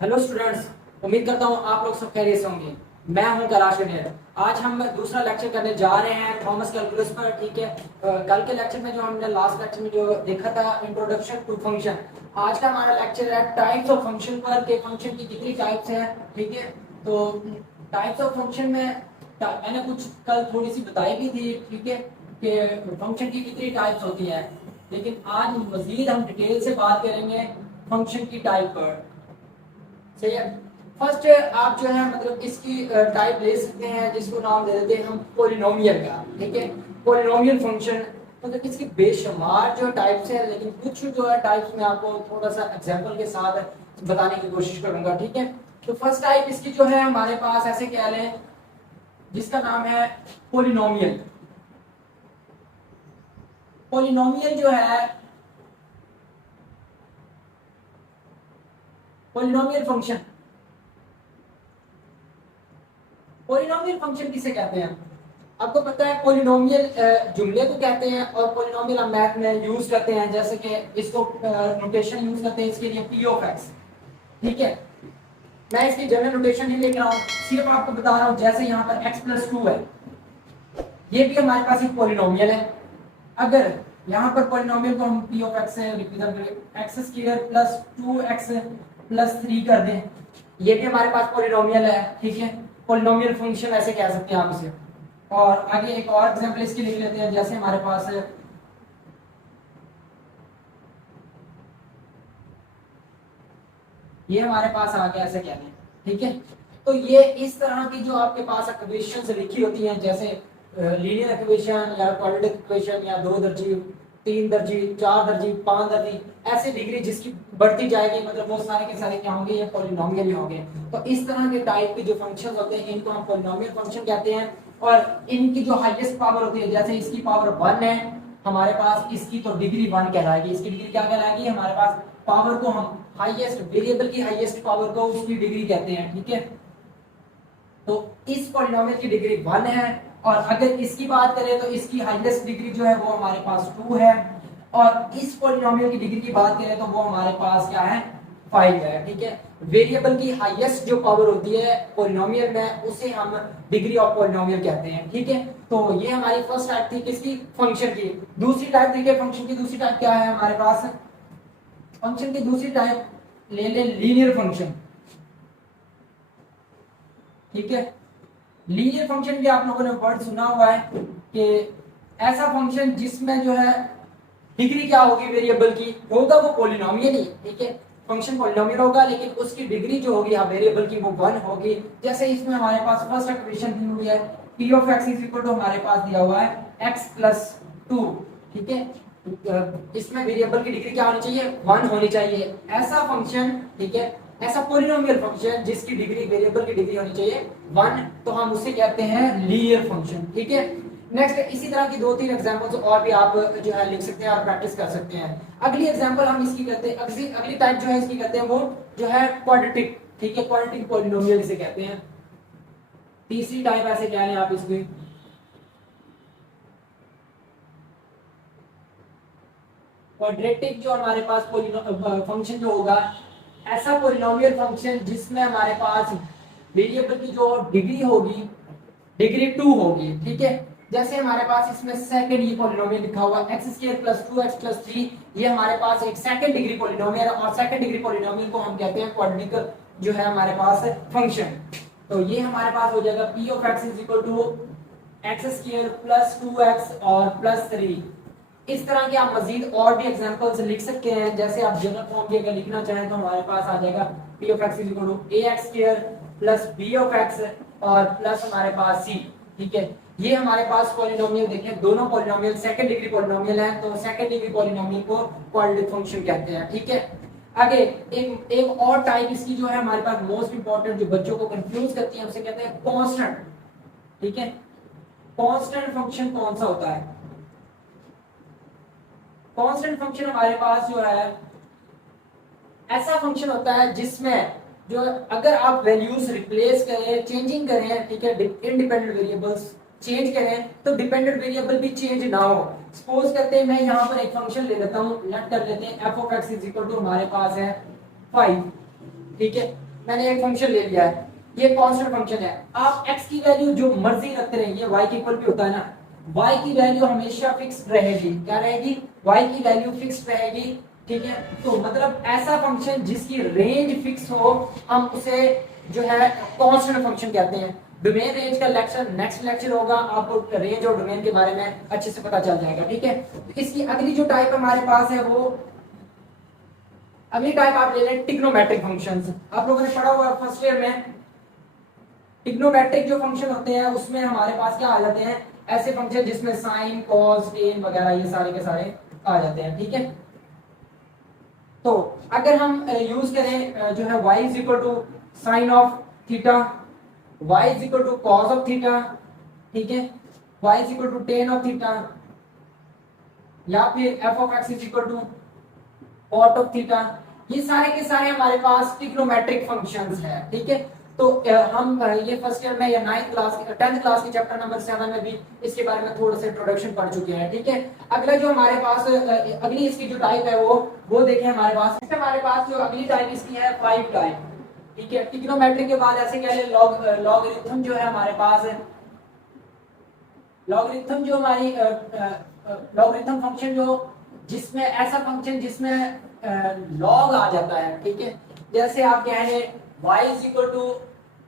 Hello students, उम्मीद करता हूँ आप लोग सब खैरियत से होंगे। मैं हूँ कैलाश अनिल। आज हम दूसरा लेक्चर करने जा रहे हैं थॉमस कैलकुलस पर। ठीक है, कल के लेक्चर में जो हमने लास्ट लेक्चर में जो देखा था इंट्रोडक्शन टू फंक्शन, आज का हमारा लेक्चर है टाइप्स ऑफ फंक्शन पर के फंक्शन की कितनी टाइप्स हैं। ठीक है, तो टाइप्स ऑफ फंक्शन में मैंने कुछ कल थोड़ी सी बताई भी थी। ठीक है, कि फंक्शन की कितनी टाइप्स होती हैं, लेकिन आज मजीद हम डिटेल से बात करेंगे फंक्शन की टाइप पर। सही है। फर्स्ट आप जो है मतलब इसकी टाइप ले सकते हैं जिसको नाम दे देते हैं हम पोलिनोमियल का। ठीक है, पोलिनोमियल फंक्शन मतलब इसकी बेशुमार जो टाइप्स हैं, लेकिन कुछ जो है टाइप्स में आपको थोड़ा सा एग्जांपल के साथ बताने की कोशिश करूंगा। ठीक है, तो फर्स्ट टाइप इसकी जो है हमारे पास ऐसे कह लें जिसका नाम है पोलिनोमियल। पोलिनोमियल जो है पोलिनोमियल फंक्शन, पोलिनोमियल फंक्शन किसे कहते हैं आपको पता है। पोलिनोमियल जुमले को कहते हैं और पोलिनोमियल हम मैथ में यूज करते हैं, जैसे कि इसको नोटेशन यूज करते हैं इसके लिए पी ऑफ एक्स। ठीक है, मैं इसकी जनरल नोटेशन नहीं लेकर रहा हूँ, सिर्फ आपको बता रहा हूँ। जैसे यहाँ पर x प्लस 2 है, ये भी हमारे पास एक पोलिनोमियल है। अगर यहाँ पर पोलिनोमियल को हम पी ऑफ एक्स से रिप्रेजेंट करें, x square plus 2x plus 3 कर दें, ये भी हमारे पास पोलिनोमियल है। ठीक है, पोलिनोमियल फंक्शन ऐसे कह सकते हैं आप इसे। और आगे एक और एग्जांपल इसकी लिख लेते हैं, जैसे हमारे पास है ये हमारे पास आ गया, ऐसे कह लें। ठीक है, तो ये इस तरह की जो आपके पास इक्वेशंस लिखी होती हैं, जैसे लीनियर इक्वेशन या क्वाड्रेटिक इक्वेशन या 2 दर्जी, 3 दर्जी, 4 दर्जी, 5 दर्जी, ऐसे डिग्री जिसकी बढ़ती जाएगी, मतलब वो सारे के सारे क्या होंगे, ये पॉलिनोमियल ही होंगे। तो इस तरह के टाइप के जो फंक्शंस होते हैं इनको हम पॉलिनोमियल फंक्शन कहते हैं। और इनकी जो हाईएस्ट पावर होती है, जैसे इसकी पावर 1 है हमारे पास, इसकी तो डिग्री 1 कहलाएगी। इसकी डिग्री क्या कहलाएगी, हमारे पास पावर को हम हाईएस्ट वेरिएबल की हाईएस्ट पावर को उसकी डिग्री कहते हैं। ठीक है, तो इस पॉलिनोमियल की डिग्री 1 है। और अगर इसकी बात करें तो इसकी हाईएस्ट डिग्री जो है वो हमारे पास 2 है। और इस पॉलिनोमियल की डिग्री की बात करें तो वो हमारे पास क्या है, 5 है। ठीक है, वेरिएबल की हाईएस्ट जो पावर होती है पॉलिनोमियल में उसे हम डिग्री ऑफ पॉलिनोमियल कहते हैं। ठीक है, तो ये हमारी फर्स्ट टाइप थी किसकी, फंक्शन की। दूसरी टाइप देखिए फंक्शन की, दूसरी टाइप क्या है हमारे पास, फंक्शन की दूसरी टाइप ले ले लीनियर फंक्शन। ठीक है, लीनियर फंक्शन भी आप लोगों ने वर्ड सुना हुआ है कि ऐसा फंक्शन जिसमें जो है डिग्री क्या होगी वेरिएबल की, होगा वो पॉलिनोमियल ही। ठीक है, फंक्शन पॉलिनोमियल होगा लेकिन उसकी डिग्री जो होगी वेरिएबल की वो 1 होगी। जैसे इसमें हमारे पास फर्स्ट इक्वेशन दी हुई है p of x is equal to हमारे पास दिया हुआ है x प्लस 2। ठीक है, इसमें वेरिएबल की डिग्री क्या होनी चाहिए, 1 होनी चाहिए। ऐसा फंक्शन, ठीक है, ऐसा पॉलिनोमियल फंक्शन जिसकी डिग्री वेरिएबल की डिग्री होनी चाहिए 1, तो हम उसे कहते हैं लीनियर फंक्शन। ठीक है, नेक्स्ट इसी तरह की 2-3 एग्जांपल्स और भी आप जो है लिख सकते हैं और प्रैक्टिस कर सकते हैं। अगली एग्जांपल हम इसकी करते हैं, अगली टाइप जो है इसकी करते हैं वो जो है क्वाड्रेटिक। ठीक है, क्वाड्रेटिक पॉलिनोमियल इसे कहते हैं। तीसरी टाइप ऐसे क्या है आप इसकी, क्वाड्रेटिक जो हमारे पास फंक्शन जो होगा, ऐसा पॉलिनोमियल फंक्शन जिसमें हमारे पास वेरिएबल की जो डिग्री होगी डिग्री 2 होगी। ठीक है, जैसे हमारे पास इसमें सेकंड ये पॉलिनोमियल लिखा हुआ x square plus 2x plus 3, ये हमारे पास एक सेकंड डिग्री पॉलिनोमियल है। और सेकंड डिग्री पॉलिनोमियल को हम कहते हैं क्वाड्रेटिक जो है हमारे पास फंक्शन। तो ये हमारे पास हो जाएगा p of x is equal to x square plus 2x और प्लस 3। इस तरह के आप मजीद और भी एग्जांपल्स लिख सकते हैं। जैसे आप जनरल फॉर्म भी अगर लिखना चाहें तो हमारे पास आ जाएगा p of x is equal to ax square plus b of x और प्लस हमारे पास c। ठीक है, ये हमारे पास पॉलिनोमियल देखें, दोनों पॉलिनोमियल सेकंड डिग्री पॉलिनोमियल है, तो सेकंड डिग्री पॉलिनोमियल को क्वाड्रेटिक फंक्शन कहते हैं। ठीक है, आगे एक और टाइप इसकी जो है हमारे पास मोस्ट इंपॉर्टेंट, जो बच्चों को कंफ्यूज करती है, उसे कहते हैं कांस्टेंट। ठीक है, कांस्टेंट फंक्शन कौन सा होता है, कांस्टेंट फंक्शन हमारे पास जो है ऐसा फंक्शन होता है जिसमें जो अगर आप वैल्यूज रिप्लेस करें, चेंजिंग करें, ठीक है, इंडिपेंडेंट वेरिएबल्स चेंज करें तो डिपेंडेंट वेरिएबल भी चेंज ना हो। सपोज करते हैं मैं यहाँ पर एक फंक्शन ले लेता हूँ, लेट कर लेते हैं f of x is equal to हमारे पास है 5। ठीक है, मैंने एक फंक्शन ले लिया है, ये कांस्टेंट फंक्शन है, आप x की वैल्यू जो मर्जी रखते रहेंगे, y के इक्वल भी होता है ना, y की वैल्यू हमेशा फिक्स्ड रहेगी। क्या रहेगी? y की वैल्यू फिक्स्ड रहेगी। ठीक है, तो मतलब ऐसा फंक्शन जिसकी रेंज फिक्स हो, हम उसे जो है कांस्टेंट फंक्शन कहते हैं। डोमेन रेंज का लेक्चर नेक्स्ट लेक्चर होगा, आपको रेंज और डोमेन के बारे में अच्छे से पता चल जाएगा। ठीक है, तो इसकी अगली जो टाइप हमारे पास है वो, अगली टाइप आप ले लें ट्रिग्नोमेट्रिक फंक्शंस। आप लोगों ने पढ़ा हुआ फर्स्ट ईयर में, ट्रिग्नोमेट्रिक जो फंक्शन होते हैं उसमें हमारे पास क्या आ जाते हैं, ऐसे फंक्शन जिसमें साइन कॉस टेन वगैरह ये सारे के सारे आ जाते हैं। ठीक है, तो अगर हम यूज करें जो है y is equal to sine of theta, y is equal to cos of theta, ठीक है, y is equal to tan of theta, या फिर f of x is equal to cot of theta, ये सारे के सारे हमारे पास ट्रिग्नोमेट्रिक फंक्शंस है। ठीक है, तो हम ये फर्स्ट ईयर में या 9th क्लास 10th क्लास के चैप्टर नंबर 7 में भी इसके बारे में थोड़ा सा इंट्रोडक्शन पढ़ चुके हैं। ठीक है, अगला जो हमारे पास अगली इसकी जो टाइप है वो देखें हमारे पास, हमारे पास जो अगली टाइप इसकी है 5 टाइप। ठीक है, ट्रिग्नोमेट्रिक के बाद ऐसे कह ले लॉगरिथम जो है हमारे पास है, लॉगरिथम जो हमारी लॉगरिथम फंक्शन जो जिसमें ऐसा फंक्शन जिसमें लॉग आ जाता है। ठीक है, जैसे आप कह रहे y is equal to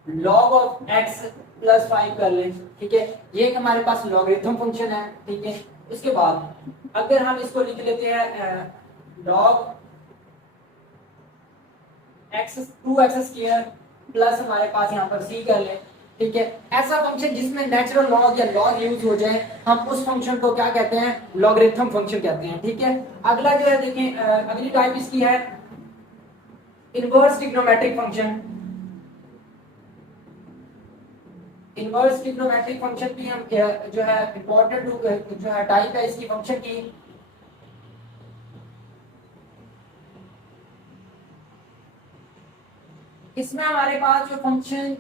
log of x plus 5 कर लें। ठीक है, ये एक हमारे पास लॉगरिथम फंक्शन है। ठीक है, उसके बाद अगर हम इसको लिख लेते हैं log x 2x square plus हमारे पास यहाँ पर c कर लें। ठीक है, ऐसा फंक्शन जिसमें नेचुरल लॉग या लॉग यूज हो जाए, हम उस फंक्शन को क्या कहते हैं, लॉगरिथम फंक्शन कहते हैं। ठीक है, अगला जो है देखें, अगली टाइप इसकी है inverse trigonometric function. Inverse trigonometric function की हम जो है इंपॉर्टेंट जो है टाइप है इसकी फंक्शन की, इसमें हमारे पास जो फंक्शन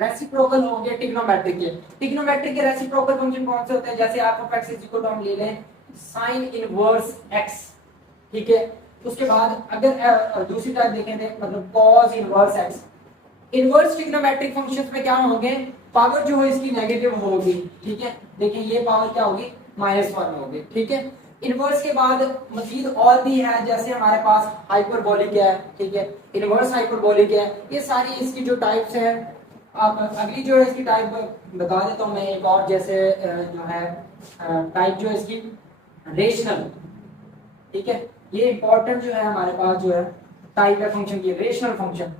रेसिप्रोकल होंगे ट्रिग्नोमेट्रिक के। ट्रिग्नोमेट्रिक के रेसिप्रोकल फंक्शन कौन से होते हैं, जैसे आप f(x) इज इक्वल टू हम ले लें sin इनवर्स x। ठीक है, उसके बाद अगर दूसरी टाइप देखें थे मतलब cos inverse x। Inverse trigonometric functions में क्या होंगे, पावर जो है इसकी नेगेटिव होगी। ठीक है, देखिए ये पावर क्या होगी, -1 होगी। ठीक है, इनवर्स के बाद मजीद और भी है, जैसे हमारे पास हाइपरबोलिक है। ठीक है, इनवर्स हाइपरबोलिक है, ये सारी इसकी जो टाइप्स है। आप अगली जो है इसकी टाइप बता देता हूँ मैं एक और, जैसे जो है टाइप जो है इसकी रेशनल। ठीक है, ये इंपॉर्टेंट जो है हमारे पास जो है टाइप है फंक्शन की, रेशनल फंक्शन।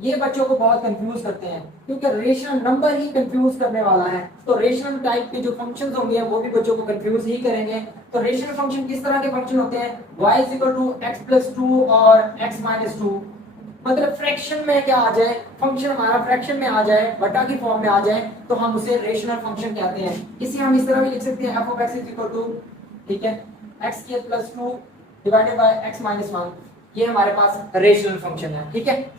ये बच्चों को बहुत कंफ्यूज करते हैं क्योंकि रेशनल नंबर ही कंफ्यूज करने वाला है, तो रेशनल टाइप के जो फंक्शंस होंगे वो भी बच्चों को कंफ्यूज ही करेंगे। तो रेशनल फंक्शन किस तरह के फंक्शन होते हैं, y is equal to x+2 और x-2, मतलब फ्रैक्शन में क्या आ जाए, फंक्शन हमारा फ्रैक्शन में आ जाए, बटा की फॉर्म में आ जाए, तो हम उसे रेशनल फंक्शन कहते हैं। इसे हम इस तरह भी लिख सकते हैं f of x is equal to, ठीक है, x² + 2 डिवाइडेड बाय x-1, ये हमारे पास रेशनल फंक्शन है। ठीक है,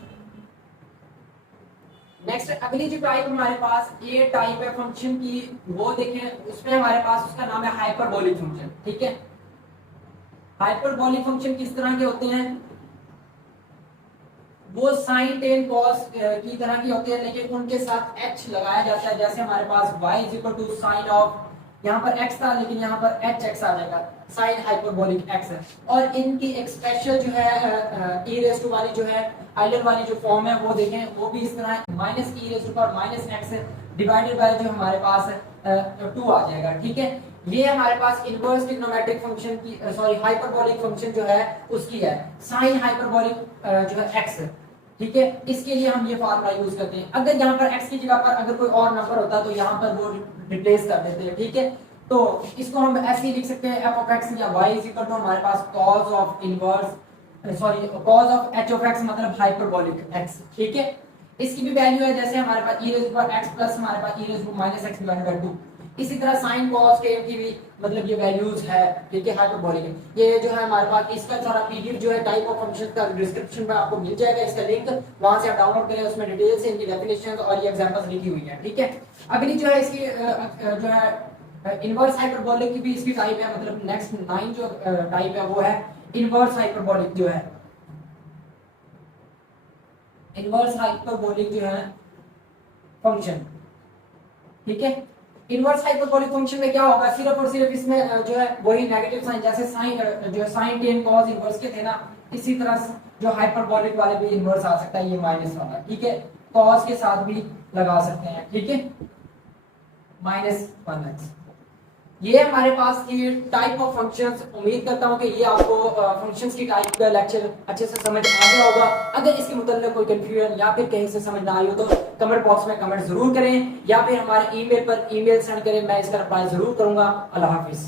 नेक्स्ट अगली जो टाइप हमारे पास ये टाइप है फंक्शन की, वो देखें, उसमें हमारे पास उसका नाम है हाइपरबोलिक फंक्शन। ठीक है, हाइपरबोलिक फंक्शन किस तरह के होते हैं, वो sin tan cos की तरह की होते हैं, लेकिन उनके साथ h लगाया जाता है। जैसे हमारे पास y is equal to sine of, यहाँ पर x था लेकिन यहाँ पर hx आ जाएगा, sin हाइपरबोलिक x है। और इनकी एक स्पेशल जो है e रेज़ टू वाली जो है आइलर वाली जो फॉर्म है वो देखें, वो भी इस तरह -e raise to power -x divided by जो हमारे पास 2 आ जाएगा। ठीक है, ये हमारे पास इनवर्स ट्रिग्नोमेट्रिक फंक्शन की सॉरी हाइपरबोलिक फंक्शन जो है उसकी है sin हाइपरबोलिक जो है x। ठीक है, इसके लिए हम ये फार्मूला यूज करते हैं। अगर यहाँ पर x की जगह पर अगर कोई और नंबर होता तो यहाँ पर वो रिप्लेस कर देते हैं। ठीक है, तो इसको हम ऐसे ही लिख सकते हैं f ऑफ x या y इज इक्वल टू हमारे पास cos of inverse sorry cos of h of x मतलब हाइपरबोलिक x। ठीक है, इसकी भी वैल्यू है, जैसे हमारे पास e raise to power x plus हमारे पास e raise to minus x divided by 2। इसी तरह sin cos k की भी मतलब ये वैल्यूज है। ठीक है, हाइपरबोलिक है। ये जो है हमारे पास इसका सारा पीडीएफ जो है टाइप ऑफ फंक्शन का डिस्क्रिप्शन में आपको मिल जाएगा, इसका लिंक वहां से आप डाउनलोड करें, उसमें डिटेल से इनकी डेफिनेशन और ये एग्जांपल्स लिखी हुई है। ठीक है, अगली जो है इसकी जो है इनवर्स हाइपरबोलिक की भी इसकी टाइप है, मतलब नेक्स्ट 9 जो टाइप है वो है इनवर्स हाइपरबोलिक जो है। इनवर्स हाइपरबोलिक जो है फंक्शन, ठीक है। इनवर्स हाइपरबोलिक फंक्शन में क्या होगा, सिर्फ और सिर्फ इसमें जो है वही नेगेटिव साइन, जैसे साइन जो है साइन टेन कॉस इनवर्स के थे ना, इसी तरह जो हाइपरबोलिक वाले भी इनवर्स आ सकता है, ये माइनस वाला, ठीक है। कॉस के साथ भी लगा सकते हैं, ठीक है, -1x। ये हमारे पास की टाइप ऑफ फंक्शंस। उम्मीद करता हूं कि ये आपको फंक्शंस की टाइप का लेक्चर अच्छे से समझ आ गया होगा। अगर इसके मुताल्लिक कोई कंफ्यूजन या फिर कहीं से समझ ना आई हो तो कमेंट बॉक्स में कमेंट जरूर करें, या फिर हमारे ईमेल पर ईमेल सेंड करें, मैं इसका रिप्लाई जरूर करूंगा। अल्लाह हाफिज।